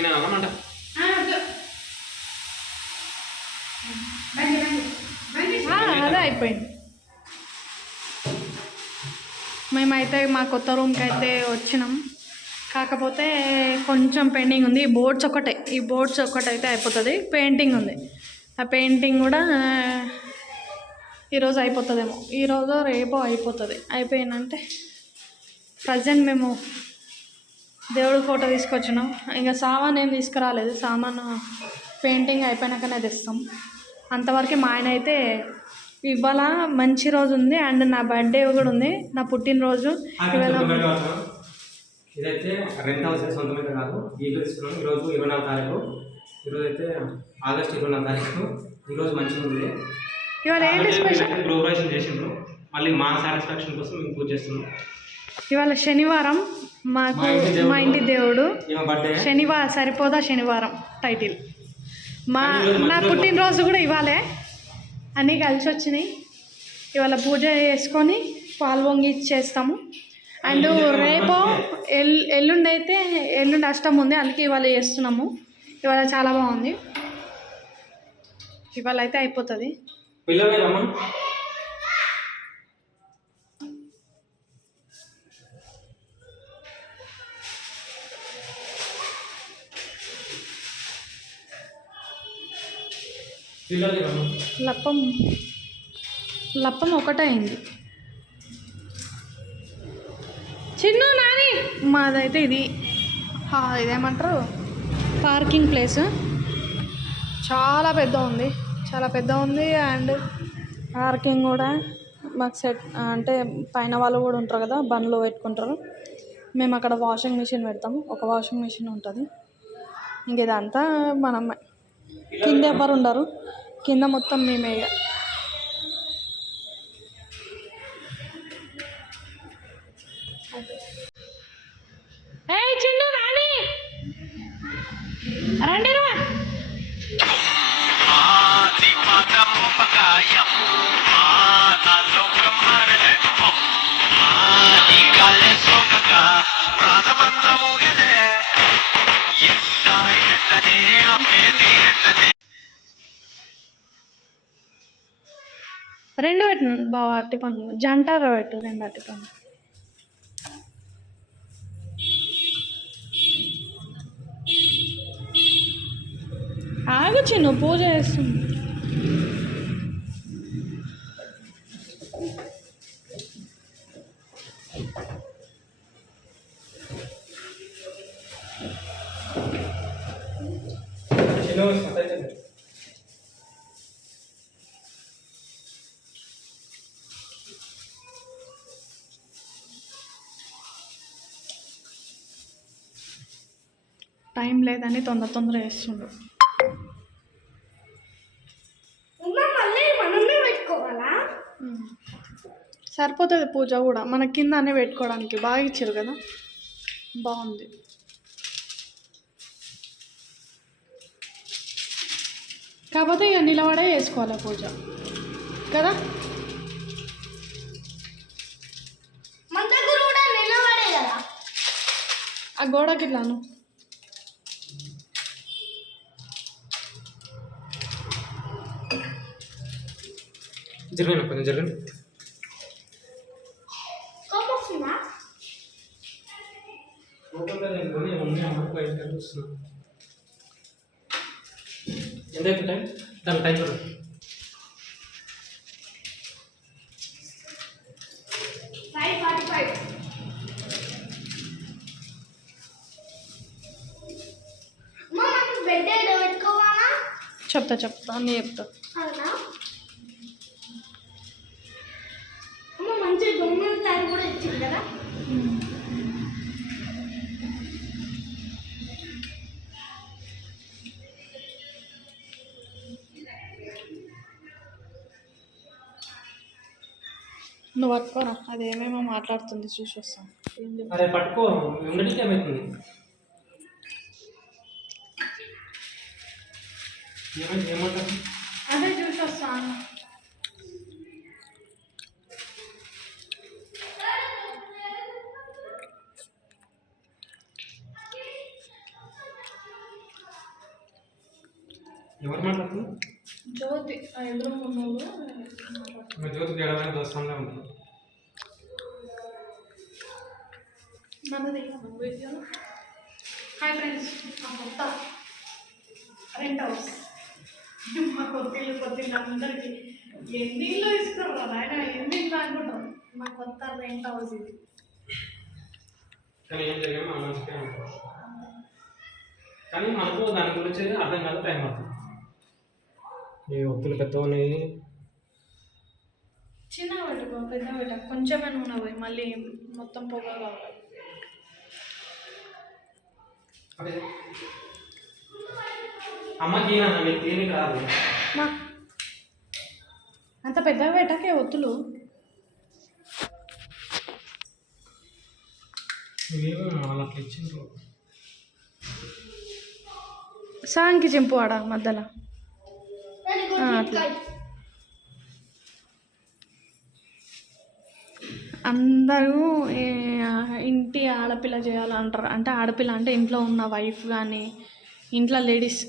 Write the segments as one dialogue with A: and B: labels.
A: తినమంట
B: ఆ, అదే అయిపోయింది. మేమైతే మా కొత్త రూమ్కి అయితే వచ్చినాం. కాకపోతే కొంచెం పెండింగ్ ఉంది. ఈ బోర్డ్స్ ఒకటే ఈ బోర్డ్స్ ఒకటి అయితే అయిపోతుంది. పెయింటింగ్ ఉంది. ఆ పెయింటింగ్ కూడా ఈరోజు అయిపోతుందేమో. ఈరోజు రేపో అయిపోతుంది. అయిపోయిందంటే ప్రజెంట్ మేము దేవుడి ఫోటో తీసుకొచ్చినాం. ఇంకా సామాన్ ఏం తీసుకురాలేదు. సామాను పెయింటింగ్ అయిపోయినాకనే తెస్తాం. అంతవరకు మా ఆయన అయితే ఇవాళ మంచి రోజు ఉంది అండ్ నా బర్త్డే కూడా ఉంది. నా పుట్టినరోజు ఇవాళ
A: ఇదైతే రెంట్ హౌస్ కాదు. తీసుకున్నాం. ఈరోజు ఇరవై నాలుగు తారీఖు. ఈరోజు అయితే ఆగస్ట్ ఇరవై నాలుగు తారీఖు. ఈరోజు మంచిగా ఉంది.
B: ఇవాళ ఏంటి స్పెషల్?
A: గృహప్రవేశం చేసిండ్రు. మళ్ళీ మా సాటిస్ఫాక్షన్ కోసం మేము పూజ చేస్తున్నాం.
B: ఇవాళ శనివారం. మాకు
A: మా ఇంటి దేవుడు.
B: శనివారం సరిపోదా శనివారం టైటిల్ మా నా పుట్టినరోజు కూడా ఇవాళే అన్నీ కలిసి వచ్చినాయి. ఇవాళ పూజ చేసుకొని పాలు పొంగి ఇచ్చేస్తాము అండ్ రేపు ఎల్ ఎల్లుండి అయితే ఎల్లుండి అష్టం ఉంది అందుకే ఇవాళ చేస్తున్నాము. ఇవాళ చాలా బాగుంది. ఇవాళ అయితే అయిపోతుంది. లప్పం. లప్పం ఒకటే అయింది చిన్న నాని! మాదైతే ఇది. ఇదేమంటారు? Parking place. చాలా పెద్ద ఉంది చాలా పెద్ద ఉంది అండ్ పార్కింగ్ కూడా మాకు సెట్ అంటే పైన వాళ్ళు కూడా ఉంటారు కదా బండ్లు పెట్టుకుంటారు. మేము అక్కడ వాషింగ్ మిషన్ పెడతాము. ఒక వాషింగ్ మిషన్ ఉంటుంది. ఇంక ఇదంతా మనం కింద ఎవరు ఉండరు. కింద మొత్తం మేమే ఇక. రండి. అరటి పండు. జంట పెట్టు రెండు అరటి పండు? ఆగు చిన్ను పూజ చేస్తుంది. టైం లేదని తొందర తొందర వేస్తుండు. సరిపోతుంది పూజ కూడా. మన కింద అన్నీ పెట్టుకోవడానికి బాగా ఇచ్చారు కదా? బాగుంది. కాకపోతే ఇక నిలబడే వేసుకోవాలి పూజ? కదా? ఆ గోడకి ఇట్లాను
A: జరగండి కొంచెం జరగండి ఎంత అవుతుంది టైం? దాని టైం చూడండి
B: చెప్తా చెప్తా అన్నీ చెప్తా. పట్టుకోరా అది ఏమేమో మాట్లాడుతుంది చూసి.
A: అరే పట్టుకో. ఉండడానికి ఏమవుతుంది ఏమంటారు
B: అదే చూసి వస్తాను
A: ఎవరు మాట్లాడుతున్నారు?
B: జ్యోతి ఎదురు
A: జ్యోతి గడవని దోస్తాంలో ఉంటారు
B: వీడియో హాయ్ ఫ్రెండ్స్ మా కొత్త రెంట్ హౌస్ మా కొత్త ఇల్లు కొత్త ఇల్లు అందరికీ. ఎన్ని ఇల్లు ఇస్తారు కదా ఆయన ఎన్ని ఇల్లు అనుకుంటాం మా కొత్త రెంట్ హౌస్ ఇది.
A: కానీ ఏం జరిగినా మన మంచిగా ఉంటుంది కానీ మనకు దాని గురించి అర్థం కాదు టైం పడుతుంది. ఈ ఒత్తులు పెద్ద ఉన్నాయి
B: చిన్న పెట్టుకో పెద్ద పెట్ట కొంచెమే నూనె పోయి మళ్ళీ మొత్తం పొగ కావాలి
A: అదే అమ్మకి మీకు
B: మా. అంత పెద్దగా పెట్టకే ఒత్తులు. సాంగ్కి చింపు ఆడ మధ్యలో. అందరూ ఏ, ఇంటి ఆడపిల్ల చేయాలంటారు. అంటే ఆడపిల్ల అంటే ఇంట్లో ఉన్న వైఫ్ కానీ ఇంట్లో లేడీస్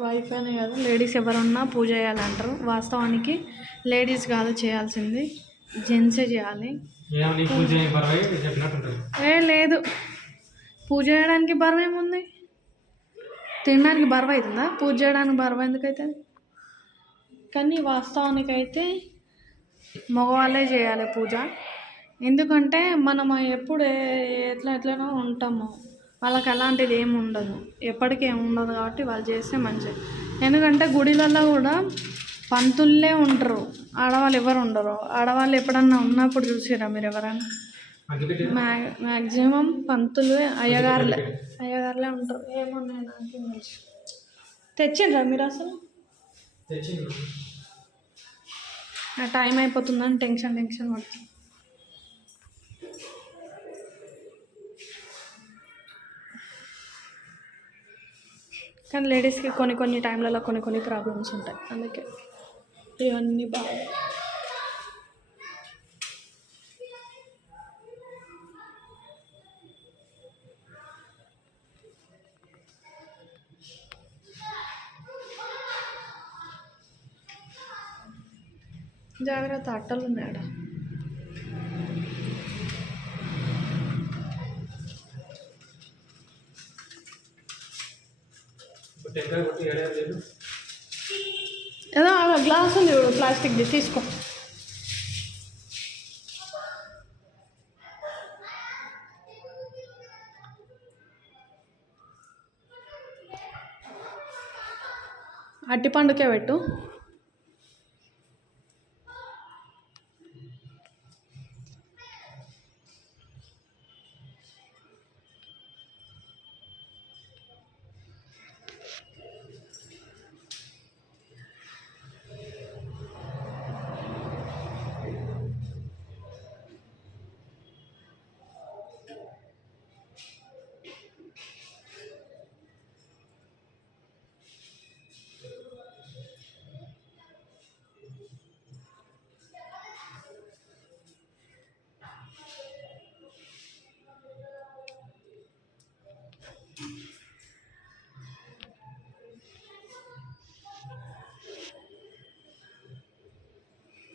B: వైఫ్ అనే కదా లేడీస్ ఎవరున్నా పూజ చేయాలంటారు. వాస్తవానికి లేడీస్ కాదు చేయాల్సింది. జెంట్సే చేయాలి. ఏ లేదు. పూజ చేయడానికి బరువు ఏముంది? తినడానికి బరువు అవుతుందా? పూజ చేయడానికి బరువు ఎందుకు అవుతుంది కానీ వాస్తవానికి అయితే మగవాళ్ళే చేయాలి పూజ. ఎందుకంటే మనం ఎప్పుడు ఎట్లా ఎట్లనో ఉంటాము. వాళ్ళకి అలాంటిది ఏమి ఉండదు. ఎప్పటికీ ఏమి ఉండదు కాబట్టి వాళ్ళు చేస్తే మంచిది. ఎందుకంటే గుడిలలో కూడా పంతుల్లే ఉంటారు. ఆడవాళ్ళు ఎవరు ఉండరు. ఆడవాళ్ళు ఎప్పుడన్నా ఉన్నప్పుడు చూసారా మీరు ఎవరైనా? మ్యా మ్యాక్సిమం పంతులు అయ్యగారులే. అయ్యగారులే ఉంటారు. ఏమున్నాయి నాకు తెలుసు తెచ్చిండ్రా మీరు అసలు? టైం అయిపోతుందని టెన్షన్ టెన్షన్ పడుతుంది కానీ లేడీస్కి కొన్ని కొన్ని టైంలలో కొన్ని కొన్ని ప్రాబ్లమ్స్ ఉంటాయి. అందుకే ఇవన్నీ బాగా జాగ్రత్త అట్టలు
A: ఉన్నాయా?
B: ఏదో గ్లాస్ ఉంది చూడు ప్లాస్టిక్ది తీసుకో. అట్టి పండుకే పెట్టు.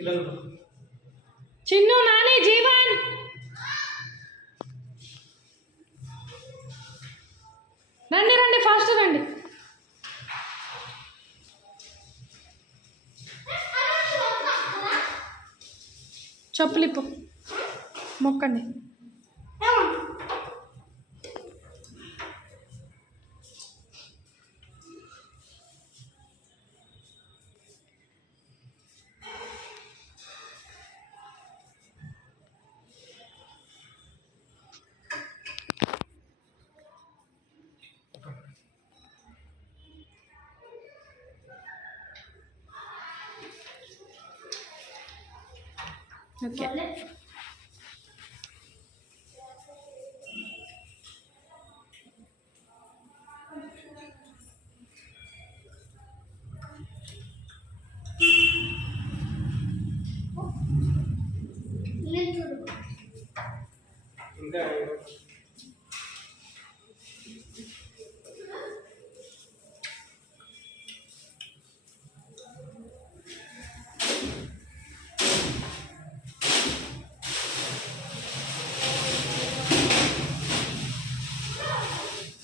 A: పిల్లలు.
B: చిన్ను నాని జీవన్! రండి రండి ఫాస్ట్ రండి. చెప్పులిప్పు. మొక్కండి.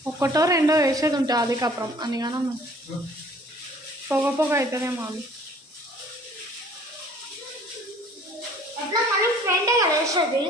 B: ఒక్కటో రెండో వేసేది ఉంటుంది అది కప్పరం అని కానీ పొగ పొగ అవుతుందేమో అది.
C: ఎట్లా ఫ్రెండే కదా వేసేది?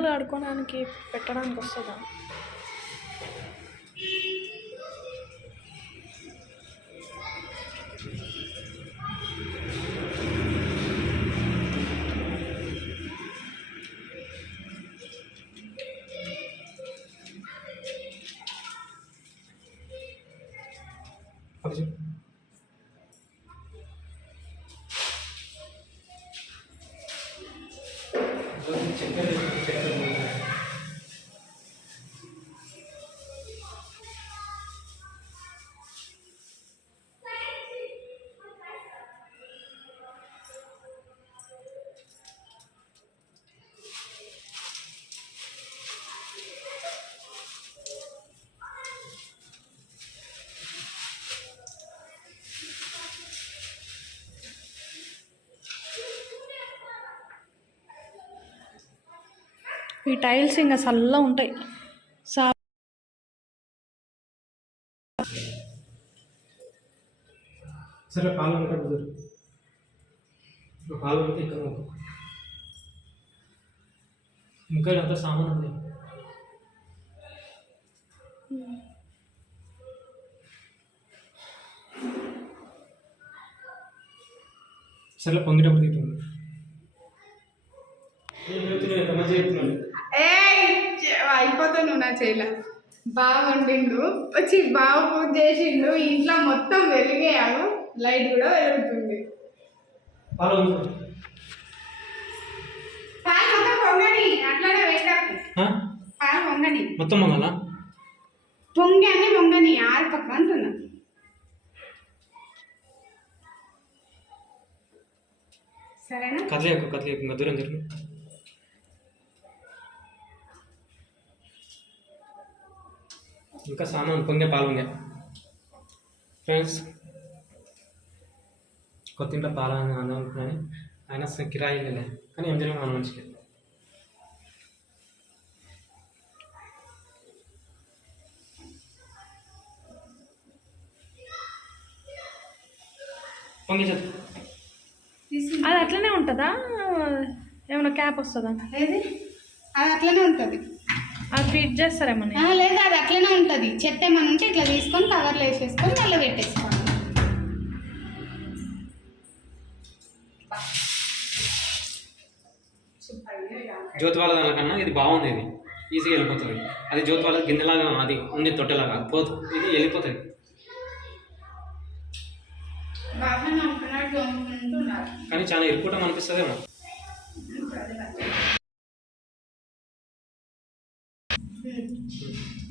B: గిన్నెలు కడుక్కోవడానికి పెట్టడానికి వస్తుందా? ఈ టైల్స్ ఇంకా చల్లగా ఉంటాయి. సా
A: సరే పాలు అంటే కుదరు పాలు అంటే ఇక్కడ. ఇంకా అంత సామాన్ ఉంది. సరే పొంగేటప్పుడు తింటుంది చెప్తున్నాను
D: ఏ అయిపోతావు నువ్వు నా చేయలే. బాగా వండిండు. వచ్చి బాగా పూజ చేసిండు. ఇంట్లో మొత్తం వెలిగేయాడు లైట్ కూడా వెలుగుతుంది. మొత్తం పొంగని. పొంగని.
A: మొత్తం మంగళ
D: పొంగి అన్ని పొంగని. ఆరు పక్క అంటున్నా. సరేనా?
A: కదలేకు కదలేకు. ఇంకా దూరం జరిగి. ఇంకా సామాన్ పొంగే పాలు ఉండే ఫ్రెండ్స్ కొత్త ఇంట్లో పాలు అని అందం అనుకున్నాను ఆయన కిరాయి వెళ్ళలే కానీ ఏం జరిగింది మన
D: తీసి-
B: అది అట్లనే ఉంటుందా? ఏమైనా క్యాప్ వస్తుందా?
D: ఏది? అది అట్లనే ఉంటుంది.
B: అది ఫిట్ చేస్తారేమో
D: ఆ, లేదు అది అట్లనే ఉంటుంది. చెత్త ఏమైనా ఉంటే ఇట్లా తీసుకొని కవర్లో వేసేసుకొని మళ్ళీ పెట్టేసుకోవాలి.
A: జ్యోతి వాళ్ళ దానికన్నా ఇది బాగుంది ఇది. ఈజీగా వెళ్ళిపోతుంది. అది జ్యోతి వాళ్ళ గిన్నెలాగా అది ఉంది తొట్టెలాగా. పోదు. ఇది వెళ్ళిపోతుంది. కానీ చాలా ఇరుకుంటాం అనిపిస్తుందేమో.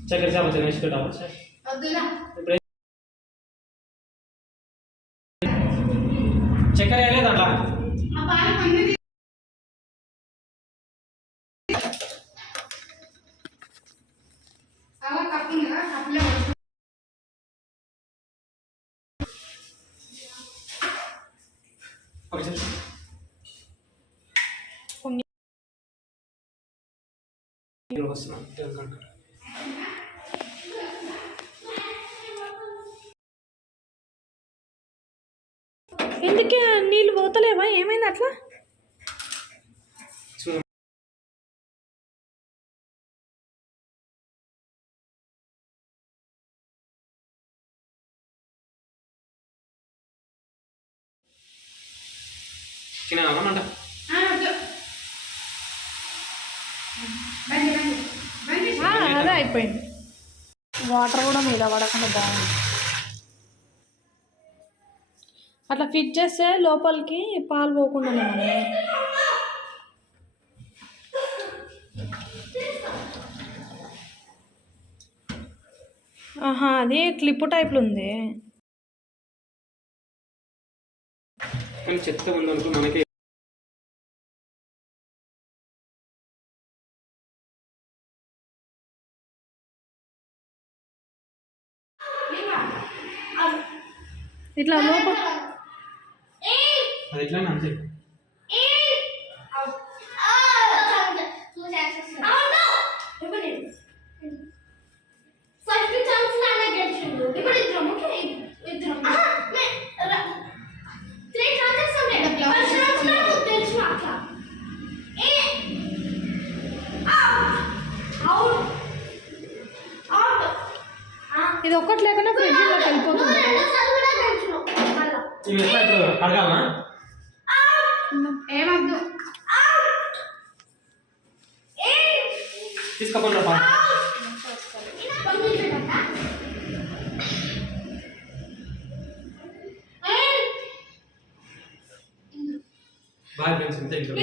A: చక్కెర చేప నెక్స్ట్ పెట్టావా సార్
D: వద్దులా
A: ఇప్పుడు చక్కెర వేయలేదు అట్లా
D: ఆ
B: ఎందుకే నీళ్ళు పోతలేవా? ఏమైంది అట్లా? అదే అయిపోయింది. వాటర్ కూడా మీద పడకుండా బాగుంది. అట్లా ఫిట్ చేస్తే లోపలికి పాలు పోకుండా ఆహా అది క్లిప్ టైప్లో ఉంది.
A: కానీ చెత్త ఉందనుకో మనకి
B: ఇట్లా లోపల
A: అది ఎట్లా అంతే.
C: ఫస్ట్ ఛాన్స్ నాన్న గెలిచిండు ఇప్పుడు ఇద్దరం ఓకే ఇద్దరం త్రీ ఛాన్సెస్ ఉన్నాయి ఫస్ట్ ఛాన్స్ నాకు తెలుసు అట్లా ఏ అవుట్ అవుట్
B: ఇది ఒక్కటి లేకుండా ఫ్రిడ్జ్లో కలిపోతుంది
C: రెండోసారి కూడా గెలిచినావు మళ్ళా
A: ఇవి ఎట్లా ఇప్పుడు కడగాలనా
D: ఏమద్దు
C: ఏ
A: తీసుకోకుండా పా. బాగా ఫ్రెండ్స్ అంతే ఇంకా